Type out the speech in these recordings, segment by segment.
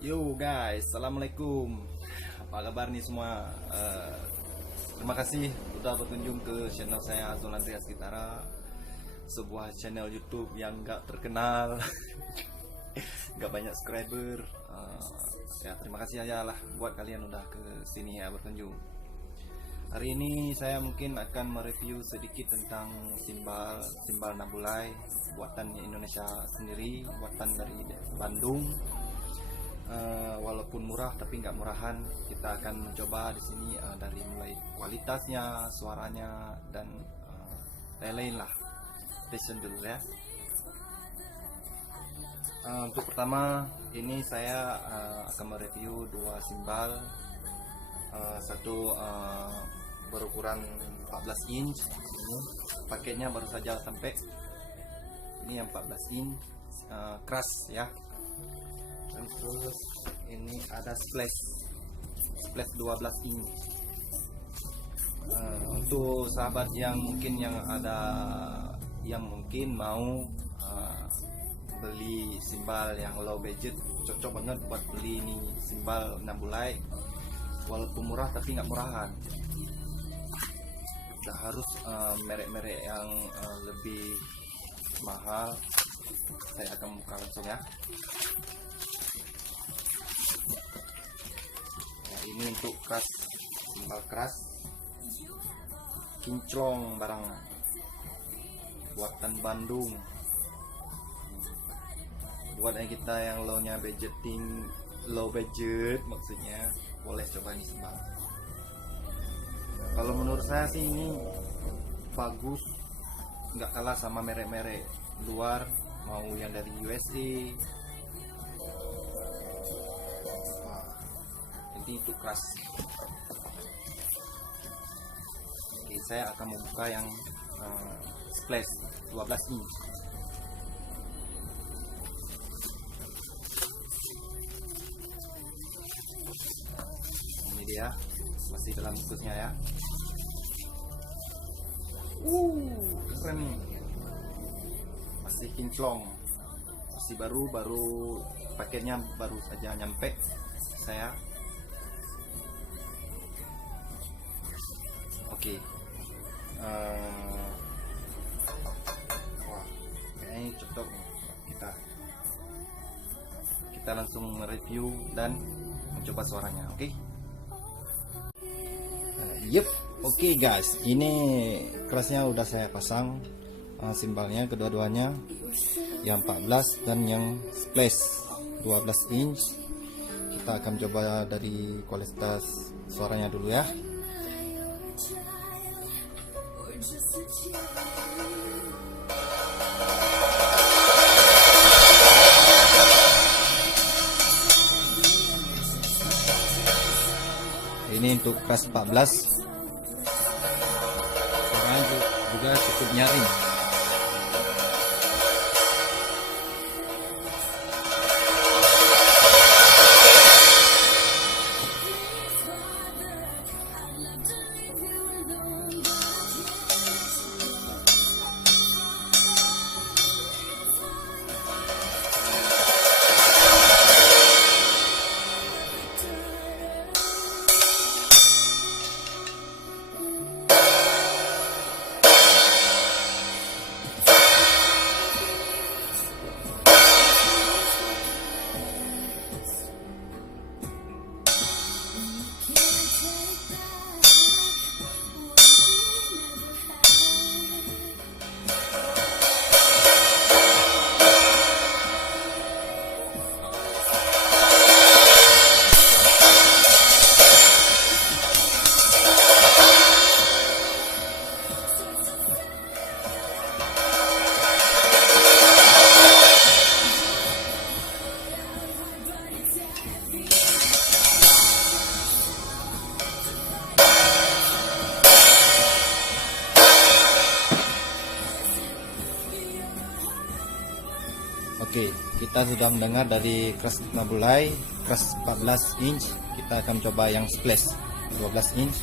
Yo guys, assalamualaikum. Apa kabar nih semua? Terima kasih udah berkunjung ke channel saya Azul Andreas Gitara, sebuah channel YouTube yang gak terkenal, gak banyak subscriber. Ya terima kasih aja lah buat kalian udah ke sini ya berkunjung. Hari ini saya mungkin akan mereview sedikit tentang simbal nabulai buatan Indonesia sendiri, buatan dari Bandung. Walaupun murah tapi nggak murahan, kita akan mencoba di sini dari mulai kualitasnya, suaranya dan lain-lain lah. Listen dulu ya. Untuk pertama ini saya akan mereview dua simbal. Satu berukuran 14 inch. Ini paketnya baru saja sampai. Ini yang 14 inch keras ya. Dan terus ini ada splash 12 inch. Untuk sahabat yang mungkin mau beli simbal yang low budget, cocok banget buat beli ini simbal nabulai. Walaupun murah tapi nggak murahan. Udah harus merek-merek yang lebih mahal. Saya akan buka langsung ya. Ini untuk keras, simbal keras kinclong barang buatan Bandung. Buat kita yang low budget maksudnya, boleh coba ini simbal. Kalau menurut saya sih ini bagus, nggak kalah sama merek-merek luar, mau yang dari USA. Itu keras. Oke, saya akan membuka yang splash 12 inch. Ini dia, masih dalam bungkusnya ya. Keren nih. Masih kinclong, masih baru paketnya baru saja nyampe saya. Oke, wah, kayaknya cocok nih kita langsung mereview dan mencoba suaranya. Oke. Oke guys, ini kerasnya udah saya pasang simbalnya kedua-duanya, yang 14 dan yang splash 12 inch. Kita akan coba dari kualitas suaranya dulu ya. Ini untuk keras 14, suaranya juga cukup nyaring. Oke, kita sudah mendengar dari keras nabulai, keras 14 inch. Kita akan coba yang splash 12 inch.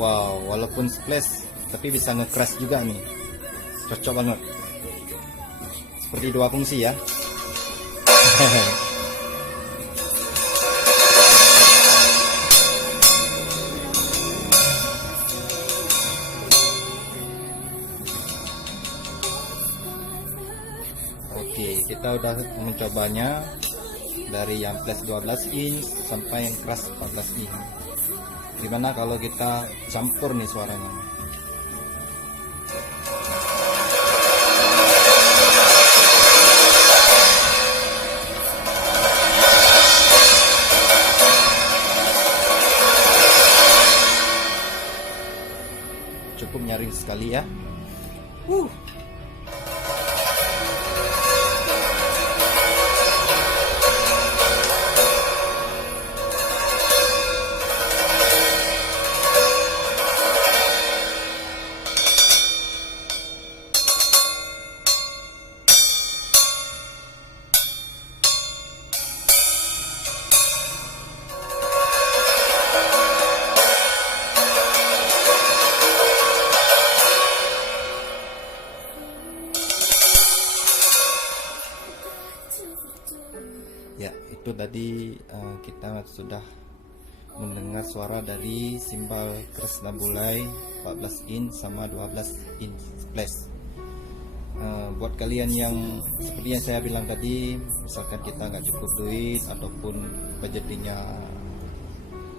Wow, walaupun splash tapi bisa nge-crash juga nih. Cocok banget. Seperti dua fungsi ya. Oke, kita udah mencobanya dari yang plus 12 inch sampai yang keras 14 inch. Gimana kalau kita campur nih suaranya? Cukup nyaring sekali ya. Ya, itu tadi kita sudah mendengar suara dari simbal keras nabulai 14 in sama 12 in splash. Buat kalian yang seperti yang saya bilang tadi, misalkan kita nggak cukup duit ataupun budgetnya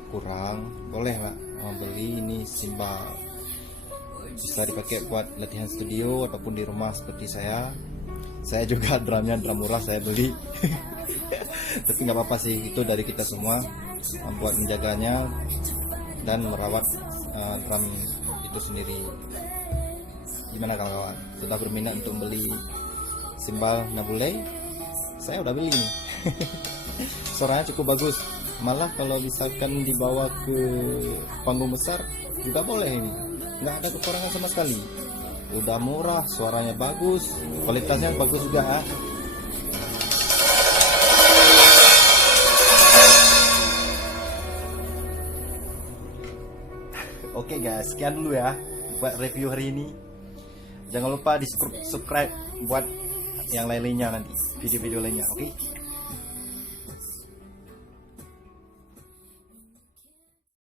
kurang, boleh lah beli ini simbal. Bisa dipakai buat latihan studio ataupun di rumah seperti saya. Saya juga drumnya drum murah saya beli. Tapi nggak apa-apa sih, itu dari kita semua buat menjaganya dan merawat drum itu sendiri. Gimana kawan-kawan, sudah berminat untuk beli simbal nabulai? Saya udah beli nih. Suaranya cukup bagus, malah kalau misalkan dibawa ke panggung besar juga boleh ini, nggak ada kekurangan sama sekali. Udah murah, suaranya bagus, kualitasnya bagus juga ya. Oke guys, sekian dulu ya buat review hari ini. Jangan lupa di subscribe buat yang lain-lainnya nanti, video-video lainnya, oke?